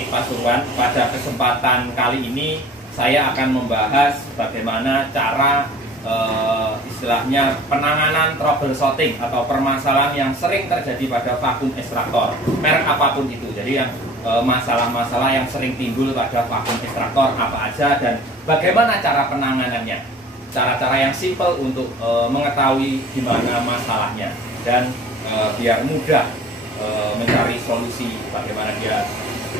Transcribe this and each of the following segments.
Teknik Pasuruan. Pada kesempatan kali ini saya akan membahas bagaimana cara istilahnya penanganan troubleshooting atau permasalahan yang sering terjadi pada vakum ekstraktor merek apapun itu. Jadi yang masalah-masalah yang sering timbul pada vakum ekstraktor apa aja dan bagaimana cara penanganannya. Cara-cara yang simple untuk mengetahui gimana masalahnya dan biar mudah mencari solusi bagaimana dia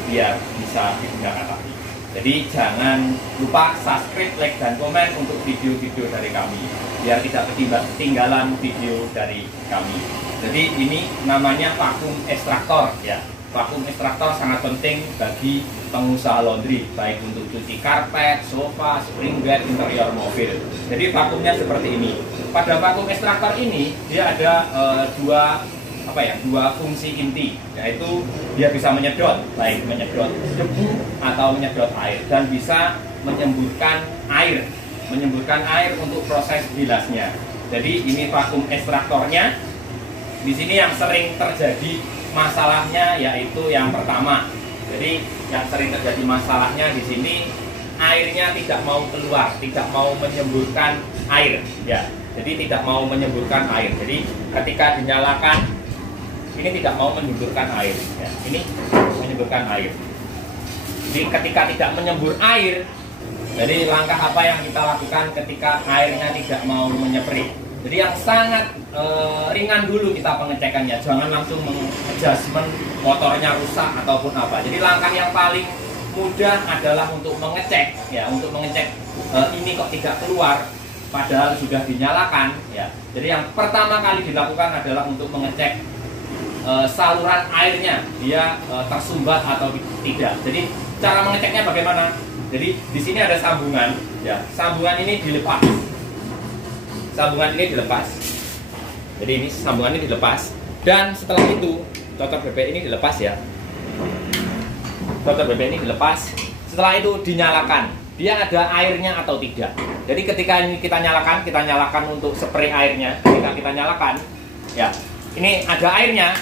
biar bisa digunakan lagi. Jadi jangan lupa subscribe, like, dan komen untuk video-video dari kami biar tidak ketinggalan video dari kami. Jadi ini namanya vakum ekstraktor ya. Vakum ekstraktor sangat penting bagi pengusaha laundry, baik untuk cuci karpet, sofa, spring bed, interior mobil. Jadi vakumnya seperti ini. Pada vakum ekstraktor ini dia ada dua fungsi inti, yaitu dia bisa menyedot, baik menyedot debu atau menyedot air, dan bisa menyemburkan air untuk proses bilasnya. Jadi ini vakum ekstraktornya. Di sini yang sering terjadi masalahnya yaitu yang pertama. Jadi yang sering terjadi masalahnya di sini airnya tidak mau keluar, tidak mau menyemburkan air, ya. Jadi tidak mau menyemburkan air. Jadi ketika dinyalakan ini tidak mau menyemburkan air ya. Ini menyemburkan air. Jadi ketika tidak menyembur air, jadi langkah apa yang kita lakukan ketika airnya tidak mau menyeprit? Jadi yang sangat ringan dulu kita pengecekannya, jangan langsung mengadjustment motornya rusak ataupun apa. Jadi langkah yang paling mudah adalah untuk mengecek ya, untuk mengecek ini kok tidak keluar padahal sudah dinyalakan ya. Jadi yang pertama kali dilakukan adalah untuk mengecek saluran airnya dia tersumbat atau tidak. Jadi cara mengeceknya bagaimana? Jadi di sini ada sambungan ya. Sambungan ini dilepas. Sambungan ini dilepas. Jadi ini sambungan ini dilepas dan setelah itu cotor BP ini dilepas ya. Cotor BP ini dilepas. Setelah itu dinyalakan. Dia ada airnya atau tidak. Jadi ketika ini kita nyalakan untuk spray airnya. Ketika kita nyalakan ya, ini ada airnya,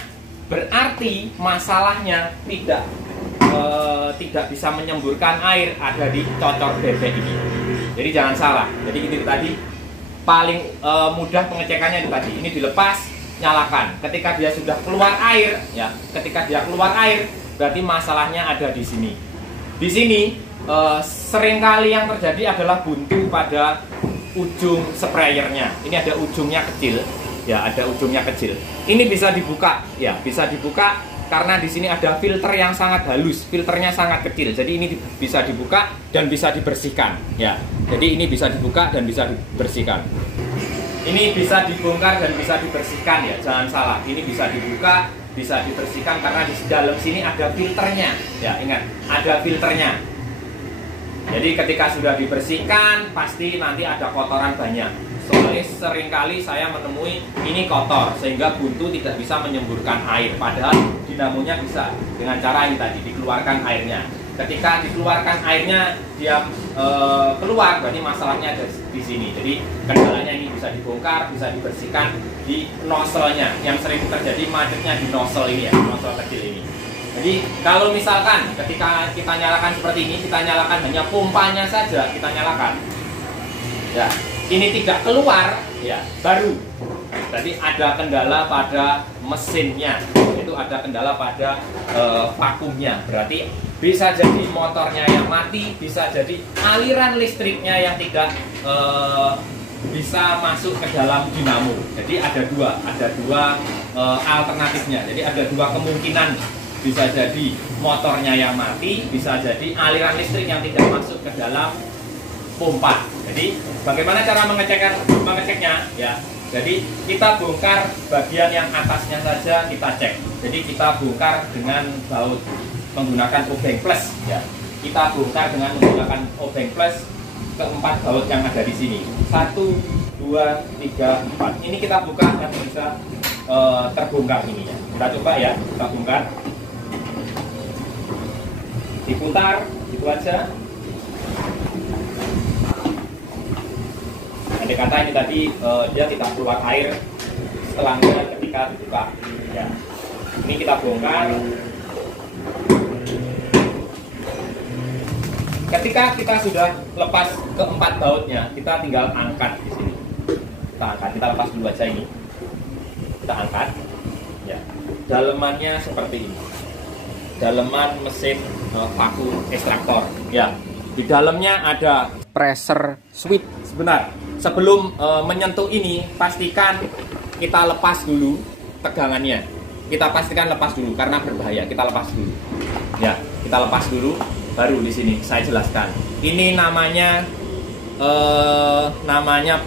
berarti masalahnya tidak bisa menyemburkan air ada di cocor BP ini. Jadi jangan salah. Jadi itu tadi paling mudah pengecekannya itu tadi. Ini dilepas, nyalakan. Ketika dia sudah keluar air, ya. Ketika dia keluar air, berarti masalahnya ada di sini. Di sini seringkali yang terjadi adalah buntu pada ujung sprayernya. Ini ada ujungnya kecil. Ya, ada ujungnya kecil. Ini bisa dibuka, ya, bisa dibuka karena di sini ada filter yang sangat halus, filternya sangat kecil. Jadi ini bisa dibuka dan bisa dibersihkan, ya. Jadi ini bisa dibuka dan bisa dibersihkan. Ini bisa dibongkar dan bisa dibersihkan, ya. Jangan salah. Ini bisa dibuka, bisa dibersihkan karena di dalam sini ada filternya, ya. Ingat, ada filternya. Jadi ketika sudah dibersihkan, pasti nanti ada kotoran banyak. Soalnya seringkali saya menemui ini kotor sehingga buntu tidak bisa menyemburkan air, padahal dinamonya bisa dengan cara ini tadi, dikeluarkan airnya. Ketika dikeluarkan airnya dia keluar, berarti masalahnya ada di sini. Jadi kendalanya ini bisa dibongkar, bisa dibersihkan di nozzle-nya. Yang sering terjadi macetnya di nozzle ini ya, nozzle kecil ini. Jadi kalau misalkan ketika kita nyalakan seperti ini, kita nyalakan hanya pompanya saja, kita nyalakan ya, ini tidak keluar ya, baru berarti ada kendala pada mesinnya, itu ada kendala pada vakumnya. Berarti bisa jadi motornya yang mati, bisa jadi aliran listriknya yang tidak bisa masuk ke dalam dinamo. Jadi ada dua alternatifnya. Jadi ada dua kemungkinan, bisa jadi motornya yang mati, bisa jadi aliran listrik yang tidak masuk ke dalam pompa. Jadi bagaimana cara mengeceknya ya? Jadi kita bongkar bagian yang atasnya saja, kita cek. Jadi kita bongkar dengan baut menggunakan obeng plus ya. Kita bongkar dengan menggunakan obeng plus keempat baut yang ada di sini. 1, 2, 3, 4. Ini kita buka dan bisa terbongkar ini ya. Kita coba ya, kita bongkar. Diputar, gitu aja. Andai kata ini tadi dia tidak keluar air setelahnya ketika dibuka ya. Ini kita bongkar. ketika kita sudah lepas keempat bautnya, kita tinggal angkat di sini. Kita angkat, kita lepas dulu aja ini. Kita angkat. Ya. Dalemannya seperti ini. Daleman mesin vakum ekstraktor. Ya. Di dalamnya ada pressure switch. Sebentar. Sebelum menyentuh ini, pastikan kita lepas dulu tegangannya. Kita pastikan lepas dulu karena berbahaya. Kita lepas dulu. Ya, kita lepas dulu. Baru di sini saya jelaskan. Ini namanya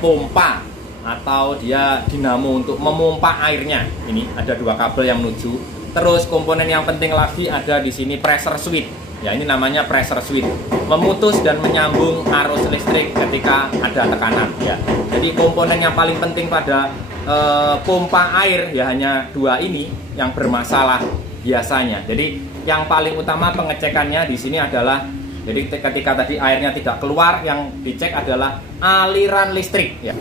pompa atau dia dinamo untuk memompa airnya. Ini ada dua kabel yang menuju. Terus komponen yang penting lagi ada di sini pressure switch. Ya, ini namanya pressure switch. Memutus dan menyambung arus listrik ketika ada tekanan. Ya, jadi komponen yang paling penting pada pompa air ya hanya dua ini yang bermasalah biasanya. Jadi yang paling utama pengecekannya di sini adalah, jadi ketika tadi airnya tidak keluar, yang dicek adalah aliran listrik. Ya.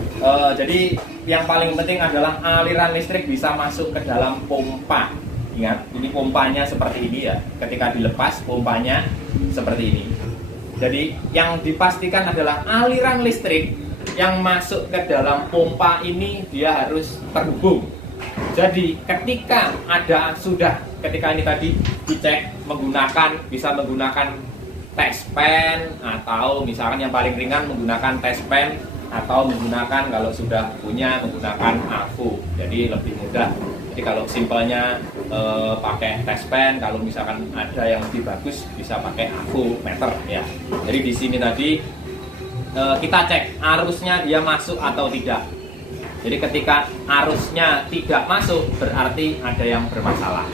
Jadi yang paling penting adalah aliran listrik bisa masuk ke dalam pompa. Ingat, ini pompanya seperti ini ya. Ketika dilepas pompanya seperti ini. Jadi yang dipastikan adalah aliran listrik yang masuk ke dalam pompa ini dia harus terhubung. Jadi ketika ini tadi dicek bisa menggunakan test pen, atau misalkan yang paling ringan menggunakan test pen, atau menggunakan kalau sudah punya menggunakan AVO. Jadi lebih mudah. Jadi kalau simpelnya pakai test pen, kalau misalkan ada yang lebih bagus bisa pakai AVO meter ya. Jadi di sini tadi kita cek arusnya dia masuk atau tidak. Jadi ketika arusnya tidak masuk berarti ada yang bermasalah.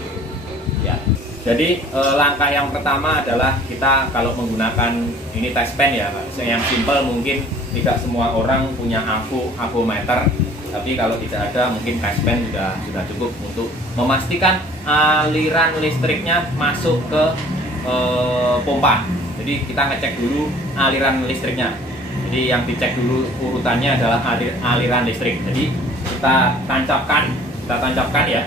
Ya. Jadi langkah yang pertama adalah kita kalau menggunakan ini test pen ya, yang simple mungkin tidak semua orang punya AVO meter. Tapi kalau tidak ada mungkin test pen sudah cukup untuk memastikan aliran listriknya masuk ke pompa. Jadi kita ngecek dulu aliran listriknya. Jadi yang dicek dulu urutannya adalah aliran listrik. Jadi kita tancapkan ya,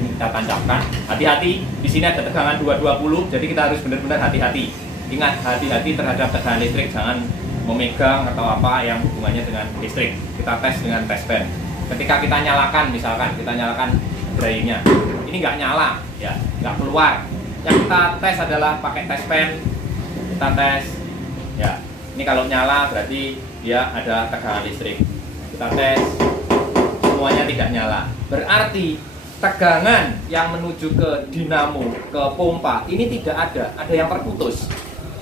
ini kita tancapkan. Hati-hati, di sini ada tegangan 220, jadi kita harus benar-benar hati-hati. Ingat, hati-hati terhadap tegangan listrik, jangan memegang atau apa yang hubungannya dengan listrik. Kita tes dengan test pen. Ketika kita nyalakan, misalkan kita nyalakan dryernya, ini nggak nyala, ya, nggak keluar. Yang kita tes adalah pakai test pen. Kita tes, ya. Ini kalau nyala berarti dia ada tegangan listrik. Kita tes, semuanya tidak nyala. Berarti tegangan yang menuju ke dinamo, ke pompa ini tidak ada yang terputus.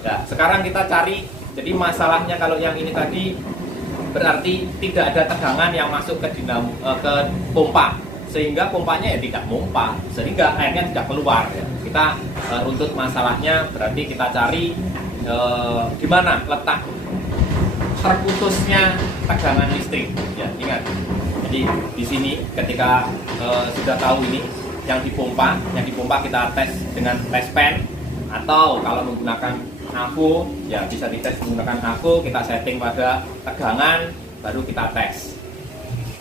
Ya, sekarang kita cari. Jadi masalahnya kalau yang ini tadi berarti tidak ada tegangan yang masuk ke dinamo, ke pompa, sehingga pompanya ya tidak mompa, sehingga airnya tidak keluar. Ya. Kita runtut masalahnya, berarti kita cari di mana letak terputusnya tegangan listrik. Ya, ingat. Jadi di sini ketika sudah tahu ini yang dipompa kita tes dengan test pen, atau kalau menggunakan AVO ya bisa dites menggunakan AVO, kita setting pada tegangan baru kita tes.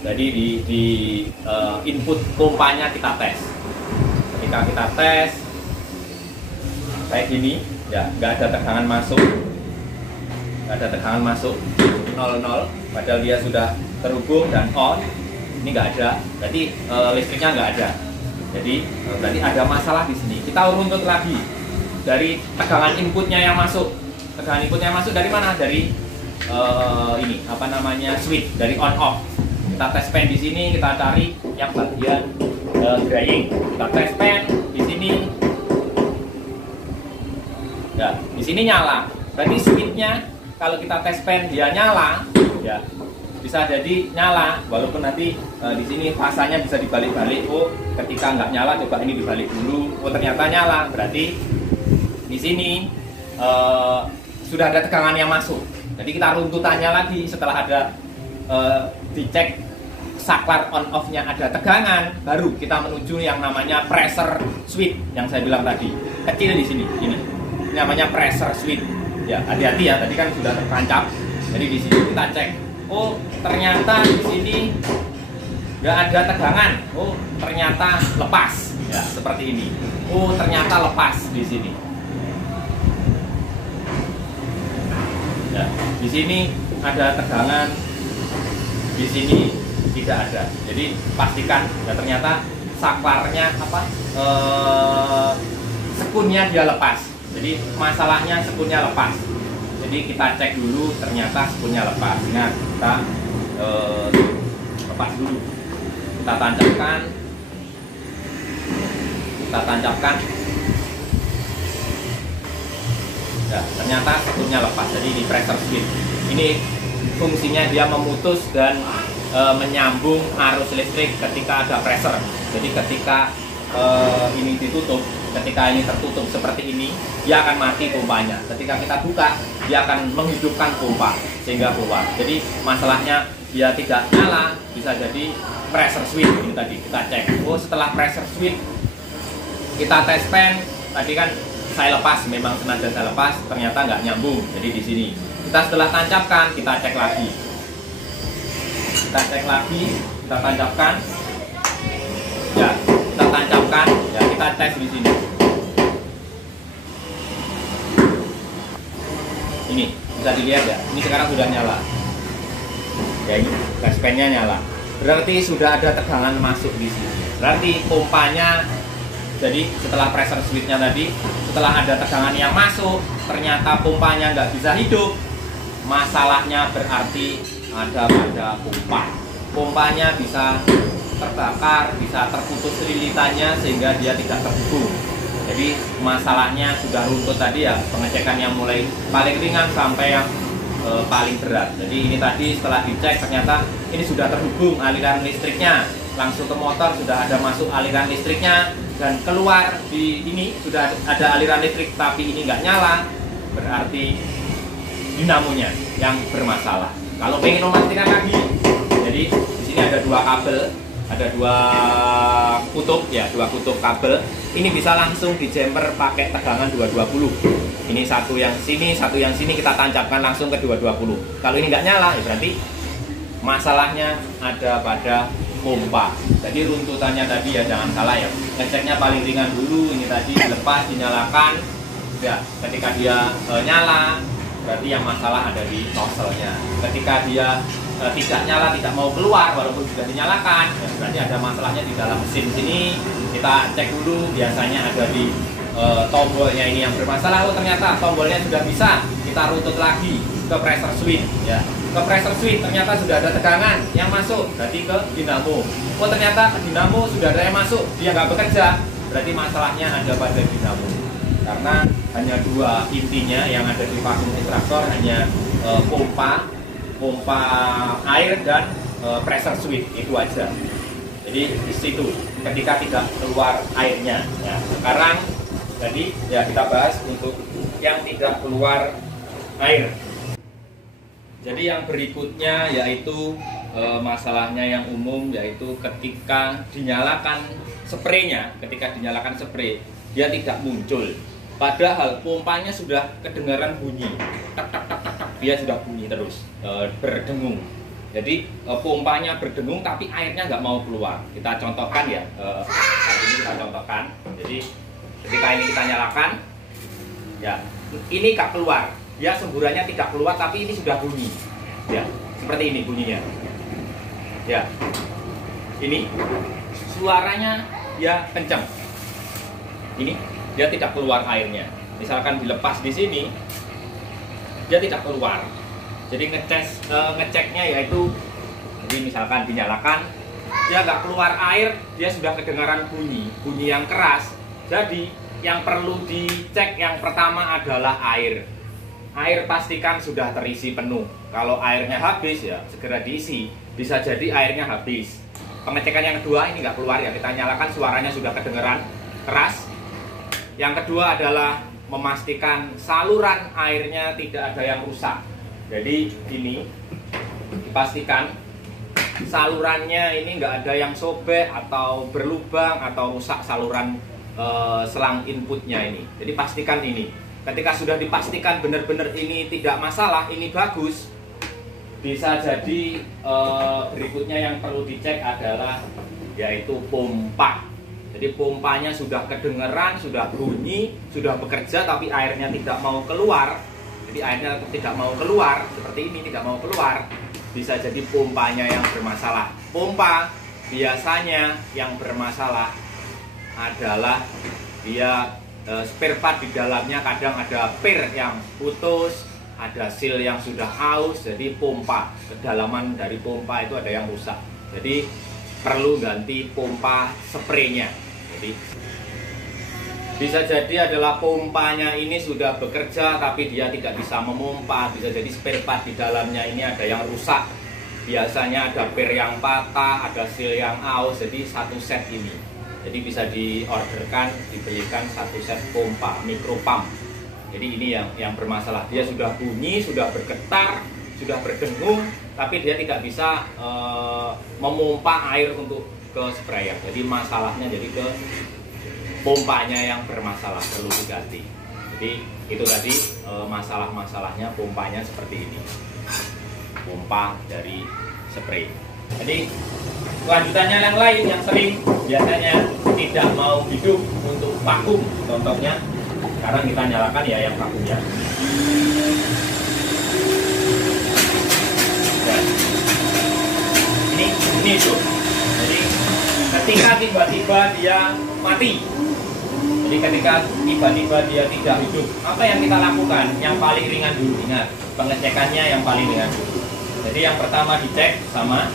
Jadi di input pompanya kita tes. Ketika kita tes kayak gini ya, nggak ada tegangan masuk, 0 padahal dia sudah terhubung dan on, ini nggak ada, berarti listriknya nggak ada. Jadi berarti ada masalah di sini. Kita runtut lagi dari tegangan inputnya yang masuk. Tegangan inputnya yang masuk dari mana? Dari ini apa namanya, switch, dari on off. Kita tes pen di sini, kita cari yang bagian drying. Kita tes pen di sini. Ya, di sini nyala. Berarti switchnya kalau kita tes pen dia nyala, ya bisa jadi nyala. Walaupun nanti di sini fasanya bisa dibalik-balik. Oh, ketika nggak nyala coba ini dibalik dulu. Oh, ternyata nyala. Berarti di sini sudah ada tegangan yang masuk. Jadi kita runtutannya lagi setelah ada dicek saklar on off-nya ada tegangan, baru kita menuju yang namanya pressure switch yang saya bilang tadi. Kecil di sini, ini namanya pressure switch. Ya, hati-hati ya, tadi kan sudah tertancap. Jadi di sini kita cek. Oh, ternyata di sini nggak ada tegangan. Oh, ternyata lepas. Ya, seperti ini. Oh, ternyata lepas di sini. Di sini ada tegangan, di sini tidak ada. Jadi pastikan ya, ternyata saklarnya apa? Sekunnya dia lepas. Jadi masalahnya sekunnya lepas. Jadi kita cek dulu, ternyata sekunnya lepas. Nah, kita lepas dulu. Kita tancapkan. Ya, ternyata sekunnya lepas. Jadi ini pressure switch. Ini fungsinya dia memutus dan menyambung arus listrik ketika ada pressure. Jadi ketika ini ditutup, ketika ini tertutup seperti ini, dia akan mati pompanya. Ketika kita buka, dia akan menghidupkan pompa sehingga keluar. Jadi masalahnya dia tidak nyala, bisa jadi pressure switch. Ini tadi kita cek. Oh, setelah pressure switch kita tes pen, tadi kan saya lepas, memang sengaja saya lepas, ternyata nggak nyambung. Jadi di sini kita setelah tancapkan, kita cek lagi. Kita tancapkan. Ya, kita tancapkan. Ya, kita tes di sini. Ini bisa dilihat ya. Ini sekarang sudah nyala. Ya, ini tes pennya nyala. Berarti sudah ada tegangan masuk di sini. Berarti pompanya, jadi setelah pressure switch-nya tadi, setelah ada tegangan yang masuk, ternyata pompanya nggak bisa hidup. Masalahnya berarti ada pada pompa. Pompanya bisa terbakar, bisa terputus lilitannya sehingga dia tidak terhubung. Jadi masalahnya sudah runtut tadi ya, pengecekan yang mulai paling ringan sampai yang paling berat. Jadi ini tadi setelah dicek ternyata ini sudah terhubung aliran listriknya, langsung ke motor sudah ada masuk aliran listriknya, dan keluar di ini sudah ada aliran listrik tapi ini nggak nyala, berarti dinamonya yang bermasalah. Kalau pengen memastikan lagi, jadi di sini ada dua kabel, ada dua kutub ya, dua kutub kabel. Ini bisa langsung dijemper pakai tegangan 220. Ini satu yang sini, satu yang sini, kita tancapkan langsung ke 220. Kalau ini nggak nyala, ya berarti masalahnya ada pada pompa. Jadi runtutannya tadi ya jangan salah ya. Ngeceknya paling ringan dulu. Ini tadi dilepas, dinyalakan. Ya, ketika dia nyala, berarti yang masalah ada di nozzle-nya. Ketika dia tidak nyala, tidak mau keluar walaupun sudah dinyalakan, ya berarti ada masalahnya di dalam mesin sini. Kita cek dulu, biasanya ada di tombolnya ini yang bermasalah. Oh, ternyata tombolnya sudah bisa. Kita runtut lagi ke pressure switch ya. Ke pressure switch ternyata sudah ada tegangan yang masuk, berarti ke dinamo. Oh, ternyata ke dinamo sudah ada yang masuk, dia nggak bekerja, berarti masalahnya ada pada dinamo. Karena hanya dua intinya yang ada di vakum ekstraktor, hanya pompa air dan pressure switch, itu aja. Jadi di situ ketika tidak keluar airnya. Ya, sekarang jadi ya kita bahas untuk yang tidak keluar air. Jadi yang berikutnya yaitu masalahnya yang umum, yaitu ketika dinyalakan spraynya, ketika dinyalakan spray dia tidak muncul. Padahal pompanya sudah kedengaran bunyi, tak tak tak tak tak, dia sudah bunyi terus, berdengung. Jadi pompanya berdengung tapi airnya nggak mau keluar. Kita contohkan ya, ini kita contohkan. Jadi ketika ini kita nyalakan, ya ini nggak keluar. Ya, semburannya tidak keluar tapi ini sudah bunyi. Ya, seperti ini bunyinya. Ya. Ini suaranya ya kencang. Ini dia tidak keluar airnya. Misalkan dilepas di sini, dia tidak keluar. Jadi ngeceknya yaitu, jadi misalkan dinyalakan, dia nggak keluar air, dia sudah kedengaran bunyi yang keras. Jadi yang perlu dicek yang pertama adalah air. Air pastikan sudah terisi penuh. Kalau airnya habis ya segera diisi. Bisa jadi airnya habis. Pengecekan yang kedua ini nggak keluar ya, kita nyalakan suaranya sudah kedengeran keras. Yang kedua adalah memastikan saluran airnya tidak ada yang rusak. Jadi ini dipastikan salurannya ini nggak ada yang sobek atau berlubang atau rusak saluran selang inputnya ini. Jadi pastikan ini. Ketika sudah dipastikan benar-benar ini tidak masalah, ini bagus, bisa jadi berikutnya yang perlu dicek adalah yaitu pompa. Jadi pompanya sudah kedengeran, sudah bunyi, sudah bekerja tapi airnya tidak mau keluar. jadi airnya tidak mau keluar seperti ini, tidak mau keluar, bisa jadi pompanya yang bermasalah. Pompa biasanya yang bermasalah adalah dia spare part di dalamnya, kadang ada pir yang putus, ada seal yang sudah aus, jadi pompa, kedalaman dari pompa itu ada yang rusak. Jadi perlu ganti pompa spraynya. Jadi bisa jadi adalah pompanya ini sudah bekerja tapi dia tidak bisa memompa, bisa jadi spare part di dalamnya ini ada yang rusak. Biasanya ada pir yang patah, ada seal yang aus, jadi satu set ini. Jadi bisa diorderkan, dibelikan satu set pompa, micro pump. Jadi ini yang bermasalah, dia sudah bunyi, sudah bergetar, sudah berdengung, tapi dia tidak bisa memompa air untuk ke sprayer. Jadi masalahnya jadi ke pompanya yang bermasalah, perlu diganti. Jadi itu tadi masalah-masalahnya pompanya seperti ini, pompa dari spray. Jadi kelanjutannya yang lain yang sering biasanya tidak mau hidup untuk vakum. Contohnya sekarang kita nyalakan ya yang vakumnya. Dan ini itu. Jadi ketika tiba-tiba dia mati, jadi ketika tiba-tiba dia tidak hidup, apa yang kita lakukan? Yang paling ringan dulu, ingat, pengecekannya yang paling ringan dulu. Jadi yang pertama dicek sama,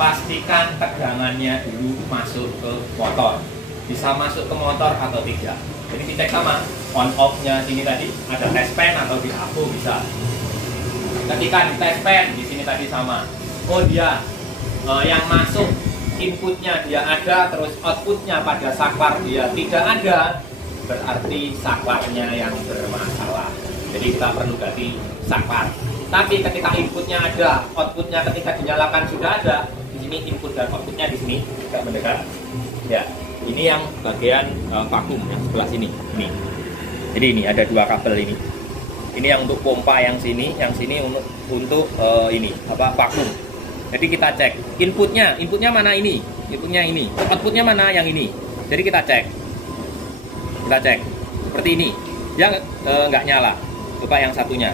pastikan tegangannya dulu masuk ke motor, bisa masuk ke motor atau tidak. Jadi dicek sama, on off-nya sini tadi ada test pen atau di aku bisa. Ketika di test pen di sini tadi sama, oh dia yang masuk inputnya dia ada, terus outputnya pada saklar dia tidak ada, berarti saklarnya yang bermasalah. Jadi kita perlu ganti saklar. Tapi ketika inputnya ada, outputnya ketika dinyalakan sudah ada, di sini input dan outputnya di sini agak mendekat. Ya, ini yang bagian vakum yang sebelah sini. Ini. Jadi ini ada dua kabel ini. Ini yang untuk pompa yang sini untuk ini apa vakum. Jadi kita cek inputnya mana ini, inputnya ini, outputnya mana yang ini. Jadi kita cek seperti ini, dia nggak nyala. Coba yang satunya,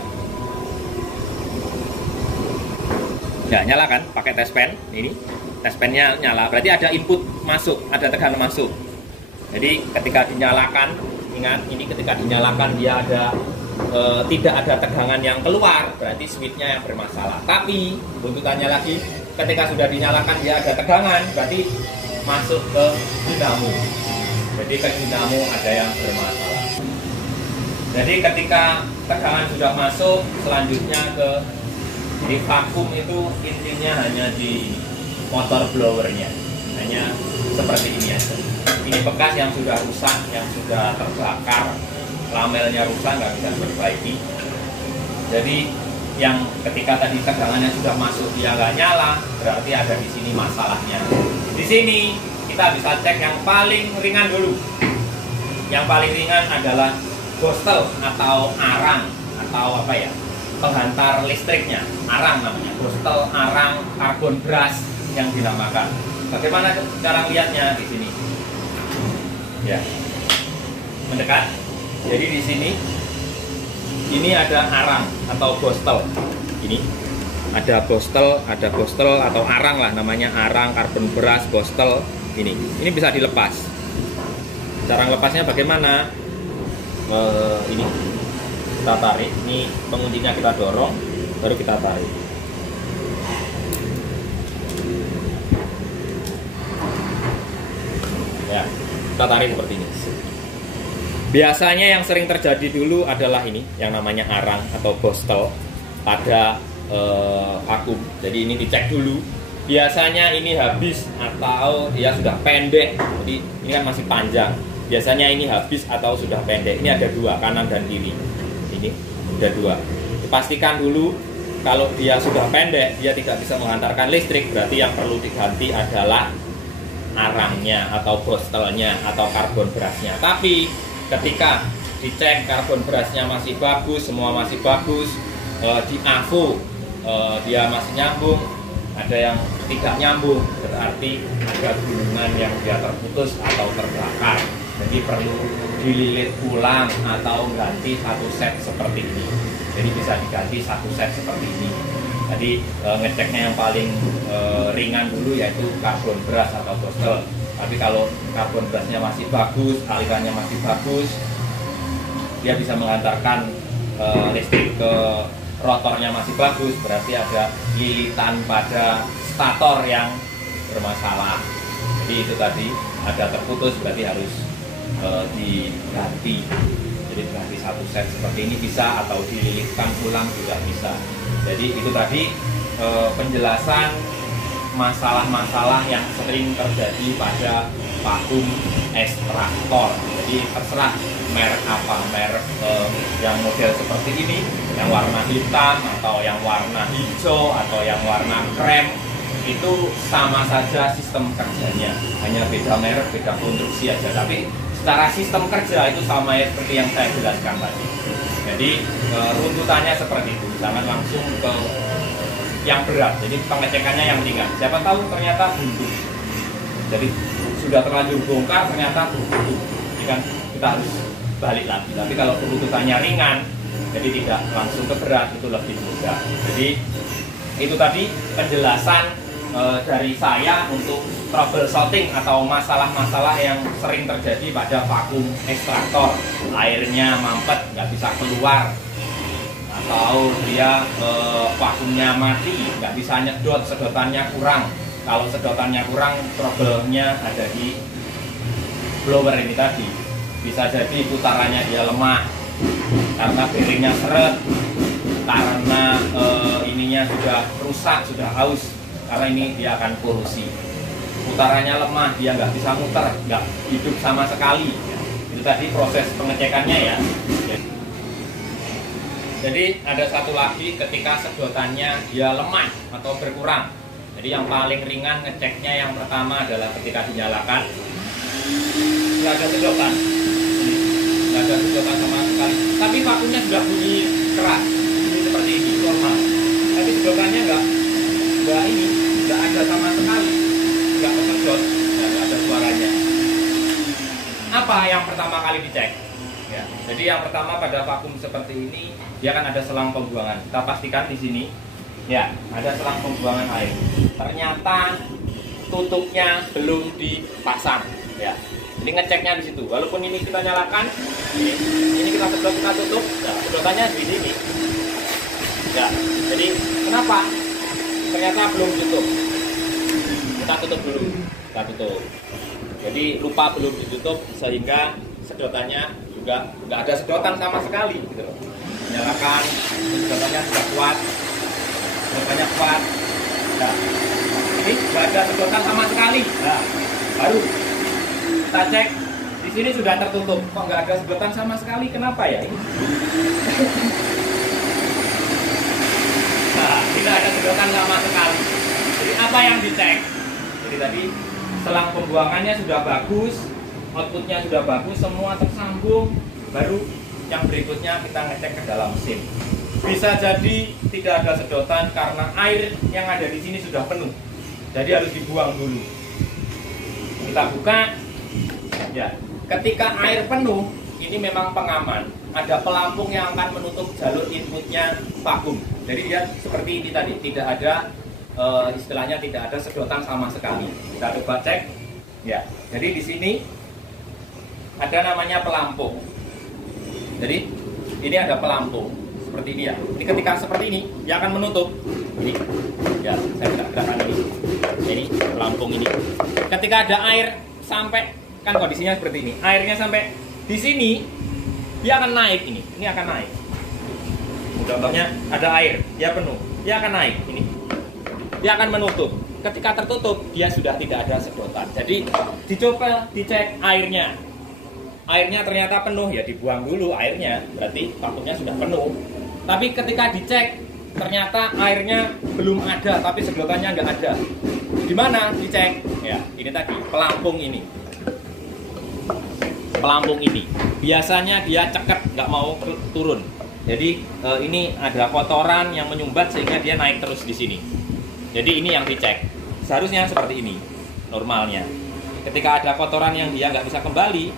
nggak nyala kan? Pakai test pen ini, test pennya nyala, berarti ada input masuk, ada tekanan masuk. Jadi ketika dinyalakan, ingat ini ketika dinyalakan dia ada tidak ada tegangan yang keluar, berarti switchnya yang bermasalah. Tapi buntutannya lagi, ketika sudah dinyalakan dia ada tegangan, berarti masuk ke dinamo. Jadi ke dinamo ada yang bermasalah. Jadi ketika tegangan sudah masuk, selanjutnya ke di vakum itu intinya hanya di motor blowernya, hanya seperti ini aja. Ini bekas yang sudah rusak, yang sudah terbakar, lamelnya rusak, nggak bisa diperbaiki. Jadi yang ketika tadi tegangannya sudah masuk dia nggak nyala, berarti ada di sini masalahnya. Di sini kita bisa cek yang paling ringan dulu. Yang paling ringan adalah bostel atau arang atau apa ya, penghantar listriknya, arang namanya, bostel, arang, karbon brush yang dinamakan. Bagaimana cara lihatnya di sini? Ya, mendekat. Jadi di sini ini ada arang atau bostel. Ini ada bostel atau arang lah namanya, arang, karbon brush, bostel. Ini bisa dilepas. Cara lepasnya bagaimana? Ini kita tarik, ini penguncinya kita dorong, baru kita tarik. Ya, kita tarik seperti ini. Biasanya yang sering terjadi dulu adalah ini, yang namanya arang atau bostel pada vakum. Jadi ini dicek dulu. Biasanya ini habis atau dia sudah pendek. Jadi ini kan masih panjang. Biasanya ini habis atau sudah pendek. Ini ada dua, kanan dan kiri. Ini ada dua. Pastikan dulu kalau dia sudah pendek, dia tidak bisa menghantarkan listrik. Berarti yang perlu diganti adalah arangnya atau bostelnya atau karbon brushnya. Tapi ketika dicek karbon brushnya masih bagus, semua masih bagus, di AVO dia masih nyambung, ada yang tidak nyambung, berarti ada gulungan yang dia terputus atau terbakar. Jadi perlu dililit ulang atau ganti satu set seperti ini. Jadi bisa diganti satu set seperti ini. Jadi ngeceknya yang paling ringan dulu yaitu karbon brush atau bostel. Tapi kalau karbon brushnya masih bagus, alirannya masih bagus, dia bisa mengantarkan listrik ke rotornya masih bagus, berarti ada lilitan pada stator yang bermasalah. Jadi itu tadi ada terputus, berarti harus diganti. Jadi ganti satu set seperti ini bisa, atau dililitkan ulang juga bisa. Jadi itu tadi penjelasan masalah-masalah yang sering terjadi pada vakum ekstraktor. Jadi terserah merek apa, merek yang model seperti ini, yang warna hitam atau yang warna hijau atau yang warna krem, itu sama saja sistem kerjanya, hanya beda merek, beda konstruksi aja. Tapi secara sistem kerja itu sama ya, seperti yang saya jelaskan tadi. Jadi runtutannya seperti itu, jangan langsung ke yang berat. Jadi pengecekannya yang ringan. Siapa tahu ternyata buntu. Jadi sudah terlanjur bongkar ternyata buntu. Jadi kan kita harus balik lagi. Tapi kalau runtutannya ringan, jadi tidak langsung ke berat, itu lebih mudah. Jadi itu tadi penjelasan dari saya untuk troubleshooting atau masalah-masalah yang sering terjadi pada vakum ekstraktor. Airnya mampet, nggak bisa keluar, atau dia vakumnya mati, nggak bisa nyedot, sedotannya kurang. Kalau sedotannya kurang, problemnya ada di blower ini tadi. Bisa jadi putarannya dia lemah karena bearingnya seret, karena ininya sudah rusak, sudah haus, karena ini dia akan korosi. Putarannya lemah, dia nggak bisa muter, nggak hidup sama sekali. Itu tadi proses pengecekannya ya. Jadi ada satu lagi, ketika sedotannya dia lemah atau berkurang. Jadi yang paling ringan ngeceknya yang pertama adalah ketika dinyalakan, nggak ada sedotan, nggak ada sedotan sama sekali. Tapi vakumnya sudah bunyi keras, bunyi seperti ini normal. Tapi sedotannya nggak ada sama sekali, nggak kesedot, nggak ada suaranya. Apa yang pertama kali dicek? Ya, jadi yang pertama pada vakum seperti ini, dia kan ada selang pembuangan. Kita pastikan di sini, ya, ada selang pembuangan air. Ternyata tutupnya belum dipasang, ya. Jadi ngeceknya di situ. Walaupun ini kita nyalakan, ini kita sedot, kita tutup, ya, sedotannya di sini. Ya, jadi kenapa? Ternyata belum tutup. Kita tutup dulu, kita tutup. Jadi lupa belum ditutup sehingga sedotannya juga nggak ada sedotan sama sekali, gitu loh. Nyalakan, sedotannya sudah kuat, sedotannya kuat. Nah, ini nggak ada sedotan sama sekali. Nah, baru kita cek di sini sudah tertutup. Kok nggak ada sedotan sama sekali? Kenapa ya ini? Nah, tidak ada sedotan sama sekali. Jadi apa yang dicek? Jadi tadi selang pembuangannya sudah bagus, outputnya sudah bagus, semua tersambung. Baru yang berikutnya kita ngecek ke dalam mesin. Bisa jadi tidak ada sedotan karena air yang ada di sini sudah penuh. Jadi harus dibuang dulu. Kita buka. Ya, ketika air penuh, ini memang pengaman. Ada pelampung yang akan menutup jalur inputnya vakum. Jadi dia seperti ini tadi, tidak ada istilahnya tidak ada sedotan sama sekali. Kita coba cek. Ya, jadi di sini ada namanya pelampung. Jadi ini ada pelampung seperti ini ya. Ini ketika seperti ini, dia akan menutup. Ini, ya saya gerak-gerakan ini. Ini pelampung ini. Ketika ada air sampai, kan kondisinya seperti ini. Airnya sampai di sini, dia akan naik ini. Ini akan naik. Contohnya ada air, dia penuh, dia akan naik ini. Dia akan menutup. Ketika tertutup, dia sudah tidak ada sedotan. Jadi dicoba dicek airnya. Airnya ternyata penuh, ya dibuang dulu airnya, berarti vakumnya sudah penuh. Tapi ketika dicek, ternyata airnya belum ada, tapi sedotannya nggak ada. Di mana dicek? Ya, ini tadi pelampung ini. Pelampung ini biasanya dia ceket, nggak mau turun. Jadi ini ada kotoran yang menyumbat sehingga dia naik terus di sini. Jadi ini yang dicek. Seharusnya seperti ini normalnya. Ketika ada kotoran yang dia nggak bisa kembali,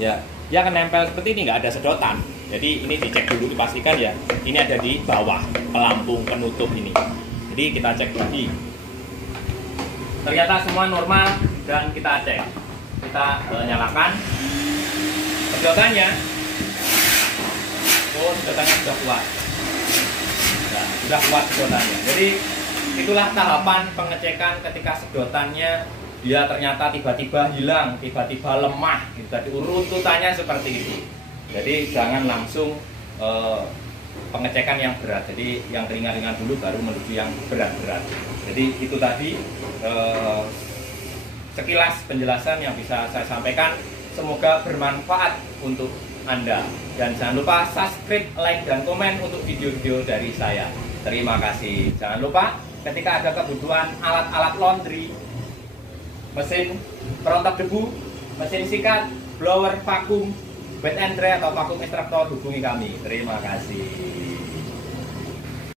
ya dia akan nempel seperti ini, nggak ada sedotan. Jadi ini dicek dulu, dipastikan ya. Ini ada di bawah pelampung penutup ini. Jadi kita cek lagi. Ternyata semua normal dan kita cek. Kita nyalakan sedotannya. Oh, sedotannya sudah kuat. Nah, sudah kuat sedotannya. Jadi itulah tahapan pengecekan ketika sedotannya dia ternyata tiba-tiba hilang, tiba-tiba lemah. Jadi urutannya seperti itu. Jadi jangan langsung pengecekan yang berat. Jadi yang ringan-ringan dulu baru menuju yang berat-berat. Jadi itu tadi sekilas penjelasan yang bisa saya sampaikan. Semoga bermanfaat untuk Anda. Dan jangan lupa subscribe, like, dan komen untuk video-video dari saya. Terima kasih. Jangan lupa ketika ada kebutuhan alat-alat laundry, mesin perontak debu, mesin sikat, blower, vakum, wet and dry atau vakum ekstraktor, hubungi kami. Terima kasih.